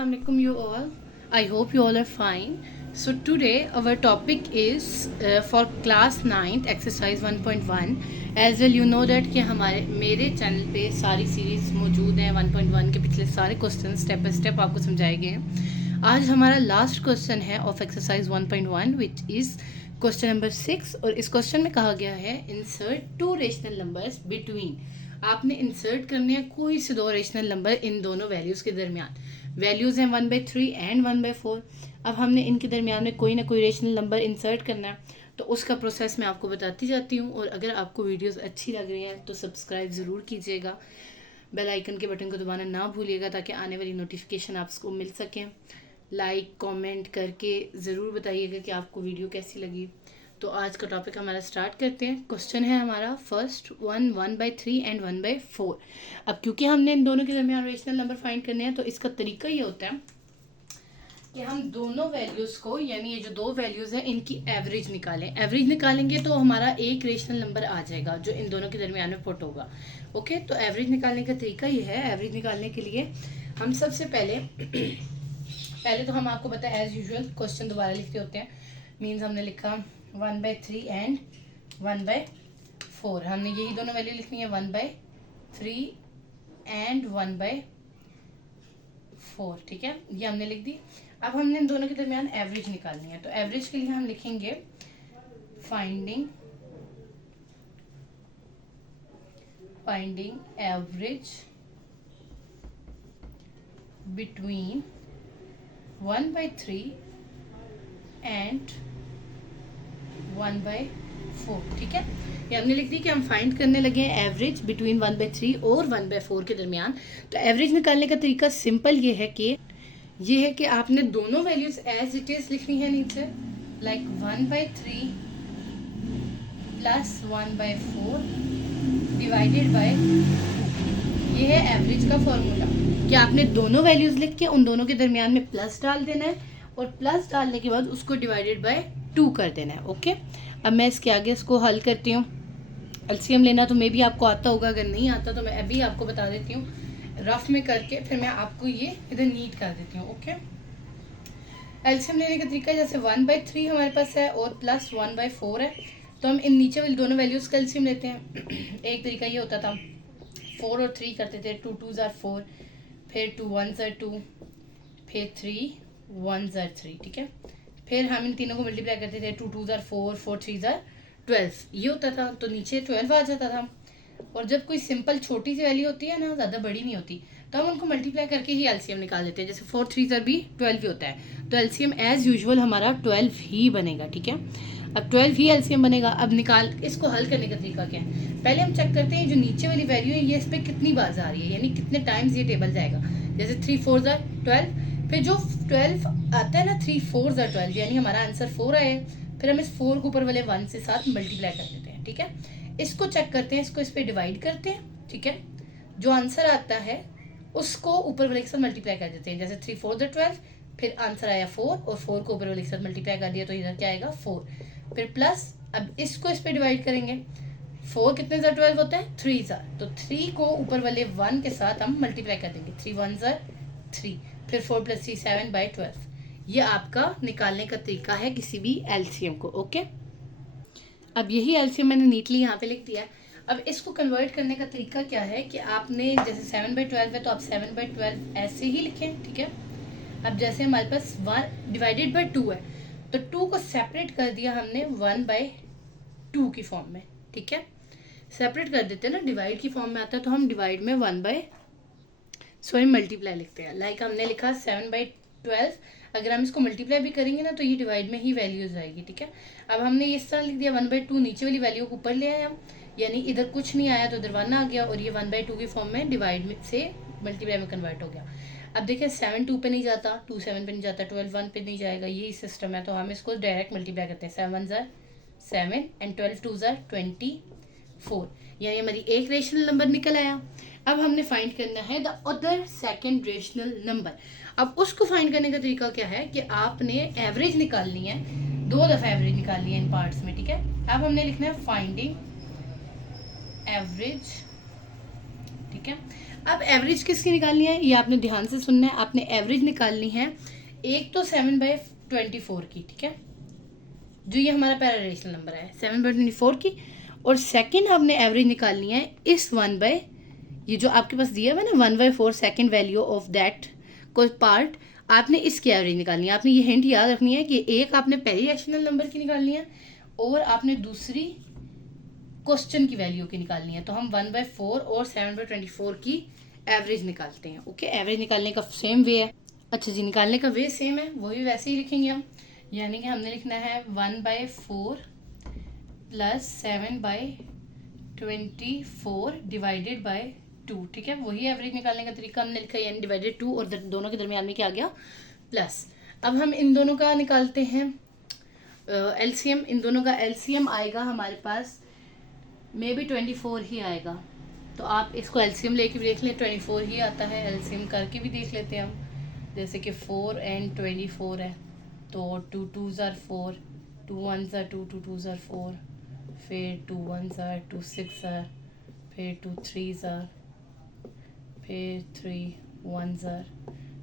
Assalamualaikum you all. I hope you all are fine. So today our topic is for class 9th exercise 1.1. As well you know that कि हमारे मेरे channel पे सारी series मौजूद हैं. 1.1 के पिछले सारे क्वेश्चन स्टेप बाय स्टेप आपको समझाए गए हैं. आज हमारा लास्ट क्वेश्चन है of exercise 1.1 which is question number 6. और इस क्वेश्चन में कहा गया है insert two rational numbers between. आपने इंसर्ट करने हैं कोई से दो रेशनल नंबर इन दोनों वैल्यूज़ के दरमियान. वैल्यूज़ हैं 1/3 एंड 1/4. अब हमने इनके दरमियान में कोई ना कोई रेशनल नंबर इंसर्ट करना है, तो उसका प्रोसेस मैं आपको बताती जाती हूँ. और अगर आपको वीडियोस अच्छी लग रही हैं तो सब्सक्राइब ज़रूर कीजिएगा. बेल आइकन के बटन को दबाना ना भूलिएगा ताकि आने वाली नोटिफिकेशन आपको मिल सकें. लाइक कमेंट करके ज़रूर बताइएगा कि आपको वीडियो कैसी लगी. तो आज का टॉपिक हमारा स्टार्ट करते हैं. क्वेश्चन है हमारा फर्स्ट 1/3 एंड 1/4. अब क्योंकि हमने इन दोनों के दरमियान रेशनल नंबर फाइंड करने हैं तो इसका तरीका ये होता है कि हम दोनों वैल्यूज़ को, यानी ये जो दो वैल्यूज़ हैं, इनकी एवरेज निकालें. एवरेज निकालेंगे तो हमारा एक रेशनल नंबर आ जाएगा जो इन दोनों के दरमियान में पुट होगा. ओके, तो एवरेज निकालने का तरीका ये है. एवरेज निकालने के लिए हम सबसे पहले तो हम आपको पता है एज यूजुअल क्वेश्चन दोबारा लिखते होते हैं. मीन्स हमने लिखा 1/3 एंड 1/4. हमने यही दोनों वैल्यू लिखनी है 1/3 एंड 1/4. ठीक है, ये हमने लिख दी. अब हमने इन दोनों के दरमियान एवरेज निकालनी है. तो एवरेज के लिए हम लिखेंगे फाइंडिंग एवरेज बिटवीन 1/3 एंड 1/4. ठीक है, ये हमने लिख दी कि हम फाइंड करने लगे हैं एवरेज बिटवीन 1/3 और 1/4 के दरमियान. तो एवरेज निकालने का तरीका सिंपल ये है कि आपने दोनों वैल्यूज एज इट इज लिखनी है नीचे. लाइक 1/3 प्लस 1/4 डिवाइडेड बाय, ये है एवरेज का फॉर्मूला कि आपने दोनों वैल्यूज लिख के उन दोनों के दरमियान में प्लस डाल देना है और प्लस डालने के बाद उसको डिवाइडेड बाय 2 कर देना है. ओके, अब मैं इसके आगे इसको हल करती हूँ. एलसीएम लेना तो मे भी आपको आता होगा, अगर नहीं आता तो मैं अभी आपको बता देती हूँ रफ में करके, फिर मैं आपको ये इधर नीट कर देती हूँ. ओके, एलसीएम लेने का तरीका जैसे 1/3 हमारे पास है और प्लस 1/4 है, तो हम इन नीचे वाली दोनों वैल्यूज का एलसीएम लेते हैं. एक तरीका ये होता था 4 और 3 करते थे. 2 2s are 4, फिर 2 1s are 2, फिर 3 1s are 3. ठीक है, फिर हम इन तीनों को मल्टीप्लाई करते थे. 2 2s are 4, 4 3s are 12. ये होता था, तो नीचे 12 आ जाता था. और जब कोई सिंपल छोटी सी वैल्यू होती है ना, ज़्यादा बड़ी नहीं होती, तो हम उनको मल्टीप्लाई करके ही एलसीएम निकाल देते हैं. जैसे 4 3s are भी 12 ही होता है, तो एलसीएम एज यूजुअल हमारा 12 ही बनेगा. ठीक है, अब 12 ही एलसीएम बनेगा. अब इसको हल करने का तरीका क्या है, पहले हम चेक करते हैं जो नीचे वाली वैल्यू है ये इस पर कितनी बार आ रही है, यानी कितने टाइम्स ये टेबल जाएगा. जैसे 3 4s are 12, फिर जो 12 आता है ना 3 4s are 12, यानी हमारा आंसर 4 आया. फिर हम इस 4 को ऊपर वाले 1 से साथ मल्टीप्लाई कर देते हैं. ठीक है, इसको चेक करते हैं, इसको इस पर डिवाइड करते हैं. ठीक है, जो आंसर आता है उसको ऊपर वाले के साथ मल्टीप्लाई कर देते हैं. जैसे 3 4s are 12, फिर आंसर आया 4 और 4 को ऊपर वाले के साथ मल्टीप्लाई कर दिया तो इधर क्या आएगा 4. फिर प्लस, अब इसको इस पर डिवाइड करेंगे. 4 कितने ज़ा 12 होता है 3 ज़ा, तो 3 को ऊपर वाले 1 के साथ हम मल्टीप्लाई कर देंगे. 3 1s are 3, फिर 4 + 3 7/12. ये आपका निकालने का तरीका है किसी भी एलसीएम को. ओके, अब यही एलसीएम मैंने नीटली यहाँ पे लिख दिया. अब इसको कन्वर्ट करने का तरीका क्या है कि आपने जैसे 7/12 है तो आप 7/12 ऐसे ही लिखें. ठीक है, अब जैसे हमारे पास 1 डिवाइडेड बाय 2 है तो 2 को सेपरेट कर दिया हमने 1/2 की फॉर्म में. ठीक है, सेपरेट कर देते हैं ना, डिवाइड की फॉर्म में आता है तो हम डिवाइड में मल्टीप्लाई लिखते हैं. लाइक हमने लिखा 7/12, अगर हम इसको मल्टीप्लाई भी करेंगे ना तो ये डिवाइड में ही वैल्यूज आएगी. ठीक है, अब हमने इस तरह लिख दिया 1/2, नीचे वाली वैल्यू को ऊपर ले आए हम, यानी इधर कुछ नहीं आया तो इधर 1 आ गया और ये 1/2 की फॉर्म में डिवाइड में से मल्टीप्लाई में कन्वर्ट हो गया. अब देखिए 7 2 पे नहीं जाता, 2 7 पे नहीं जाता, 12 1 पे नहीं जाएगा, यही सिस्टम है. तो हम इसको डायरेक्ट मल्टीप्लाई करते हैं. 7 1s are 7 and 12 2s are 24, यानी हमारी एक रेशनल नंबर निकल आया. अब हमने फाइंड करना है the other second rational number. अब उसको फाइंड करने का तरीका क्या है कि आपने एवरेज निकालनी है, 2 दफ़ा एवरेज निकालनी है इन पार्ट्स में. ठीक है, अब हमने लिखना है फाइंडिंग एवरेज. ठीक है, अब एवरेज किसकी निकालनी है ये आपने ध्यान से सुनना है। आपने एवरेज निकालनी है एक तो 7/24 की, ठीक है, जो ये हमारा पहला रेशनल नंबर है 7/24 की, और सेकंड आपने एवरेज निकालनी है इस 1 ये जो आपके पास दिया हुआ है ना 1/4 सेकंड वैल्यू ऑफ दैट कोई पार्ट, आपने इसकी एवरेज निकालनी है। आपने ये हिंट याद रखनी है कि एक आपने पहली रेशनल नंबर की निकालनी है और आपने दूसरी क्वेश्चन की वैल्यू की निकालनी है। तो हम 1/4 और 7/24 की एवरेज निकालते हैं। ओके, एवरेज निकालने का सेम वे है। अच्छा जी, निकालने का वे सेम है, वही वैसे ही लिखेंगे हम, यानी कि हमने लिखना है 1/4 प्लस 7/24 डिवाइडेड बाय 2, ठीक है। वही एवरेज निकालने का तरीका हमने लिखा, यानी डिवाइडेड 2 और दोनों के दरमियान में क्या आ गया प्लस। अब हम इन दोनों का निकालते हैं एलसीएम। इन दोनों का एलसीएम आएगा हमारे पास मे बी 24 ही आएगा। तो आप इसको एलसीएम लेके भी देख लें, 24 ही आता है। एलसीएम करके भी देख लेते हैं हम, जैसे कि 4 and 24 है, तो 2 2s are 4, 2 1s are 2, 2 2s are 4, फिर 2 1s are 2 6 are, फिर 2 3s are, फिर 3 1s are।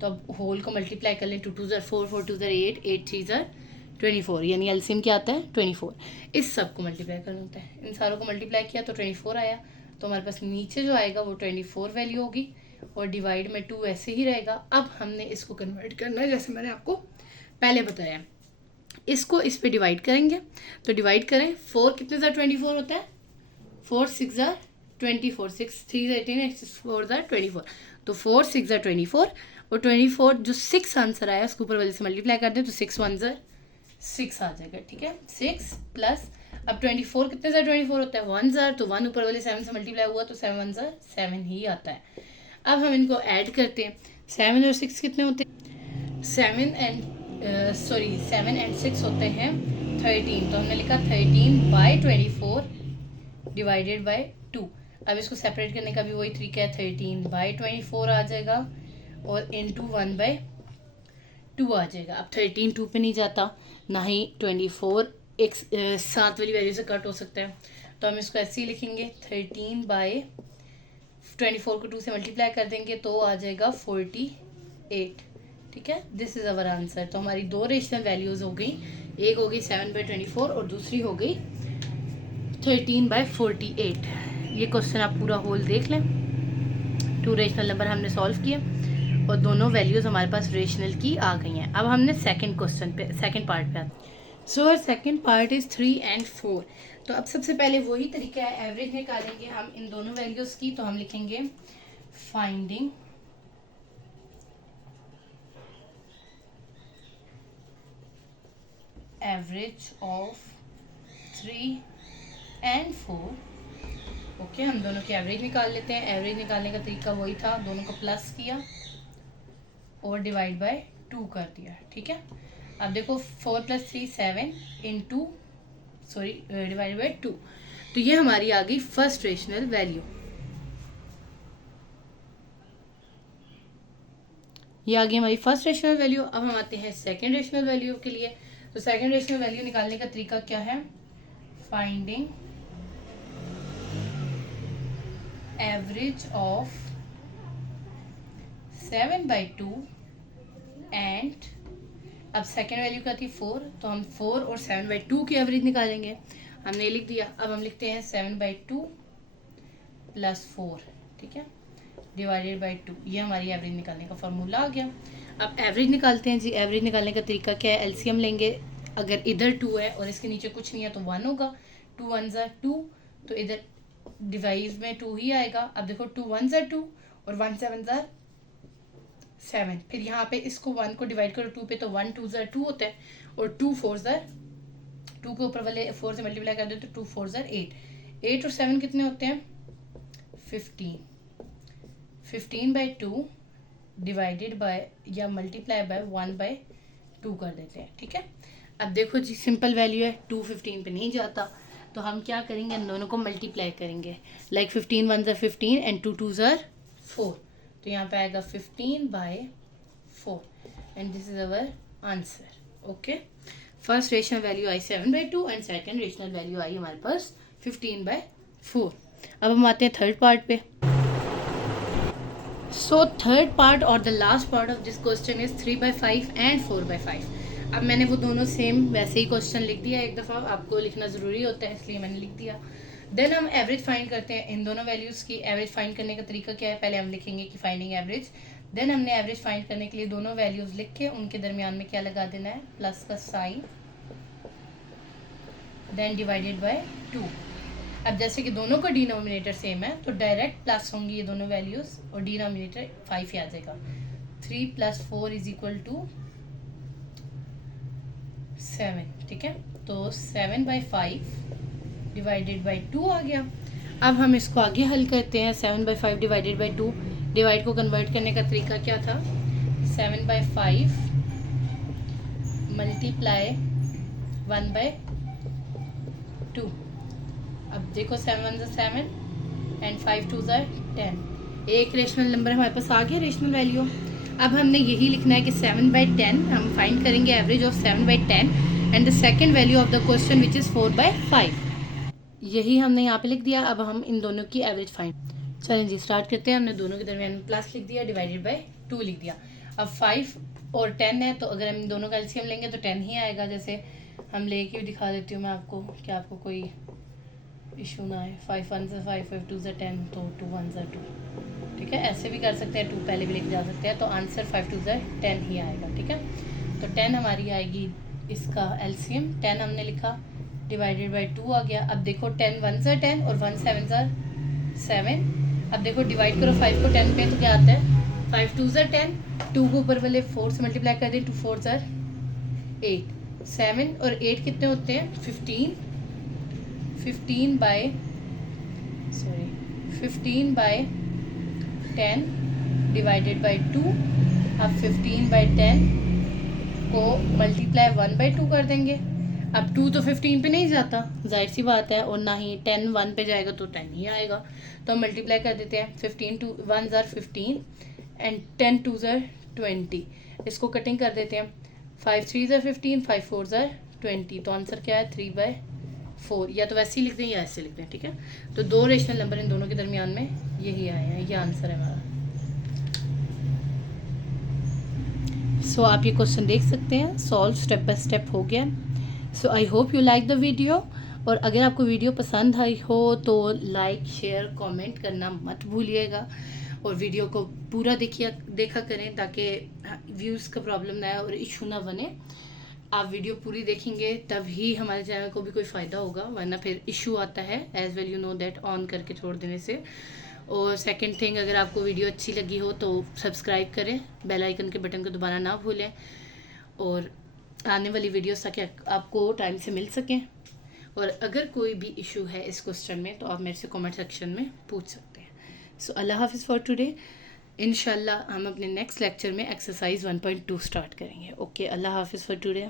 तो अब होल को मल्टीप्लाई कर लें, 2 2s are 4, 4 2s are 8, 8 3s are 24, यानी एलसीएम क्या आता है 24। इस सब को मल्टीप्लाई करना होता है, इन सारों को मल्टीप्लाई किया तो 24 आया। तो हमारे पास नीचे जो आएगा वो 24 वैल्यू होगी और डिवाइड में 2 ऐसे ही रहेगा। अब हमने इसको कन्वर्ट करना है, जैसे मैंने आपको पहले बताया, इसको इस पे डिवाइड करेंगे। तो डिवाइड करें, 4 कितने ज़ा 24 होता है, 4 6 ज़ा 24, 6 3 18, 6 4 ज़ा 24, तो 4 6 ज़ा 24 और 24 जो 6 आंसर आया उसके ऊपर वाले से मल्टीप्लाई कर दें तो 6 1 ज़ा 6 आ जाएगा, ठीक है। 6 प्लस अब 24 कितने ज़ा 24 होता है 1 ज़ा, तो 1 ऊपर वाले 7 से मल्टीप्लाई हुआ तो 7 1 ज़ा 7 ही आता है। अब हम इनको ऐड करते हैं, 7 और 6 कितने होते हैं 7 and 6 होते हैं 13। तो हमने लिखा 13/24 डिवाइडेड बाय 2। अब इसको सेपरेट करने का भी वही तरीका है, 13/24 आ जाएगा और इंटू 1/2 आ जाएगा। अब 13 2 पे नहीं जाता, ना ही 24 एक 7 वाली वैल्यू से कट हो सकता है, तो हम इसको ऐसे ही लिखेंगे 13/24 को 2 से मल्टीप्लाई कर देंगे तो आ जाएगा 48, ठीक है। This is our answer. तो हमारी दो रेशनल वैल्यूज हो गई, एक हो गई 7/24 और दूसरी हो गई 13/48। ये क्वेश्चन आप पूरा होल देख लें, 2 रेशनल नंबर हमने सॉल्व किए और दोनों वैल्यूज हमारे पास रेशनल की आ गई हैं। अब हमने सेकंड क्वेश्चन पे, सेकंड पार्ट पे आते हैं। So second part is 3 and 4। तो अब सबसे पहले वही तरीका है, एवरेज निकालेंगे हम इन दोनों वैल्यूज की। तो हम लिखेंगे finding average of 3 and 4। Okay, हम दोनों की एवरेज निकाल लेते हैं। एवरेज निकालने का तरीका वही था, दोनों को प्लस किया और डिवाइड बाय 2 कर दिया, ठीक है। अब देखो 4 + 3 7 इंटू डिवाइड बाय 2, तो ये हमारी आ गई फर्स्ट रेशनल वैल्यू। ये आ गई हमारी फर्स्ट रेशनल वैल्यू। अब हम आते हैं सेकंड रेशनल वैल्यू के लिए। तो सेकंड रेशनल वैल्यू निकालने का तरीका क्या है, फाइंडिंग एवरेज ऑफ 7/2 एंड, अब सेकेंड वैल्यू क्या थी 4, तो हम 4 और 7/2 की एवरेज निकालेंगे। हमने लिख दिया। अब हम लिखते हैं 7/2 + 4, ठीक है, डिवाइडेड बाय 2। ये हमारी एवरेज निकालने का फॉर्मूला आ गया। अब एवरेज निकालते हैं जी। एवरेज निकालने का तरीका क्या है, एलसीएम लेंगे। अगर इधर 2 है और इसके नीचे कुछ नहीं है तो 1 होगा, 2 1s are 2, तो इधर डिवाइड में 2 ही आएगा। अब देखो 2 1s are 2 और 1 7s are 7। फिर यहाँ पे इसको 1 को डिवाइड करो 2 पे तो 1 2s are 2 होता है और 2 4s are 2 के ऊपर वाले 4 से मल्टीप्लाई कर दो तो 2 4s are 8। 8 और 7 कितने होते हैं 15। 15/2 डिवाइडेड बाय या मल्टीप्लाई बाय 1/2 कर देते हैं, ठीक है। अब देखो जी, सिंपल वैल्यू है, 2 15 पे नहीं जाता, तो हम क्या करेंगे, इन दोनों को मल्टीप्लाई करेंगे। Like 15 1s are 15 and 2 2s are 4, तो यहाँ पे आएगा 15/4 and this is our answer. Okay, first rational value I 7/2 and second rational value I हमारे पास 15/4। अब हम आते हैं थर्ड पार्ट पे। सो थर्ड पार्ट और the last part of this question is 3/5 and 4/5. अब मैंने वो दोनों सेम वैसे ही क्वेश्चन लिख दिया, एक दफ़ा आपको लिखना ज़रूरी होता है इसलिए मैंने लिख दिया. देन हम एवरेज फाइंड करते हैं इन दोनों वैल्यूज़ की. एवरेज फाइंड करने का तरीका क्या है, पहले हम लिखेंगे कि फाइंडिंग एवरेज. देन हमने एवरेज फाइंड करने के लिए दोनों वैल्यूज़ लिख के उनके दरमियान में क्या लगा देना है, प्लस का साइन, देन डिवाइडेड बाय 2. अब जैसे कि दोनों का डिनोमिनेटर सेम है तो डायरेक्ट प्लस होंगी ये दोनों वैल्यूज़ और डिनोमिनेटर 5 ही आ जाएगा. 3 + 4 = 7. ठीक है, तो 7/5 डिवाइडेड बाई 2 आ गया. अब हम इसको आगे हल करते हैं. 7/5 डिवाइडेड बाई 2, डिवाइड को कन्वर्ट करने का तरीका क्या था, 7/5 मल्टीप्लाई 1/2. अब देखो 7 1 7 एंड 5 2 10. एक रेशनल नंबर हमारे पास आ गया, रेशनल वैल्यू. अब हमने यही लिखना है कि 7/10 हम फाइंड करेंगे average of 7/10 and the second value of the question which is 4/5. यही हमने यहाँ पे लिख दिया. अब हम इन दोनों की एवरेज फाइंड. चलें जी स्टार्ट करते हैं. हमने दोनों के दरमियान में प्लस लिख दिया, डिवाइडेड बाय 2 लिख दिया. अब 5 और 10 है तो अगर हम इन दोनों का एलसीएम लेंगे तो 10 ही आएगा. जैसे हम लेके भी दिखा देती हूँ मैं आपको कि आपको कोई इशू ना है. 5 1 से 5 5 2 से 10 तो 2 1 से 2. ठीक है, ऐसे भी कर सकते हैं, 2 पहले भी लेके जा सकते हैं. तो आंसर 5 2 से 10 ही आएगा. ठीक है, तो 10 हमारी आएगी इसका एलसीएम. 10 हमने लिखा, डिवाइडेड बाई 2 आ गया. अब देखो 10 1 से 10 और 1 7 से 7. अब देखो डिवाइड करो 5 को 10 पे तो क्या आता है, 5 2 से 10. 2 को ऊपर वाले 4 से मल्टीप्लाई कर दें, 2 4 से 8. 7 और 8 कितने होते हैं, 15. 15 बाय 10 डिवाइडेड बाई 2. अब 15/10 को मल्टीप्लाई 1/2 कर देंगे. अब 2 तो 15 पे नहीं जाता, जाहिर सी बात है, और ना ही 10 1 पे जाएगा तो 10 ही आएगा. तो हम मल्टीप्लाई कर देते हैं. 15 2 1 ज़ार 15 एंड 10 2 ज़ार 20. इसको कटिंग कर देते हैं. 5 3 ज़ार 15, 5 4 ज़ार 20. तो आंसर क्या है, 3/4. या तो वैसे ही लिख दें या ऐसे लिख दें. ठीक है, तो दो रेशनल नंबर इन दोनों के दरमियान में यही आए हैं. ये आंसर है हमारा. सो आप ये क्वेश्चन देख सकते हैं, सॉल्व स्टेप बाय स्टेप हो गया. So I hope you like the video. और अगर आपको वीडियो पसंद आई हो तो लाइक शेयर कमेंट करना मत भूलिएगा. और वीडियो को पूरा देखा करें ताकि व्यूज़ का प्रॉब्लम ना आए और इशू ना बने. आप वीडियो पूरी देखेंगे तब ही हमारे चैनल को भी कोई फ़ायदा होगा, वरना फिर इशू आता है, as well you know that, on करके छोड़ देने से. और सेकंड थिंग, अगर आपको वीडियो अच्छी लगी हो तो सब्सक्राइब करें, बेल आइकन के बटन को दबाना ना भूलें, और आने वाली वीडियोस ताकि आपको टाइम से मिल सकें. और अगर कोई भी इशू है इस क्वेश्चन में तो आप मेरे से कमेंट सेक्शन में पूछ सकते हैं. सो अल्लाह हाफिज़ फॉर टुडे. इंशाल्लाह हम अपने नेक्स्ट लेक्चर में एक्सरसाइज 1.2 स्टार्ट करेंगे. ओके, अल्लाह हाफिज़ फॉर टुडे.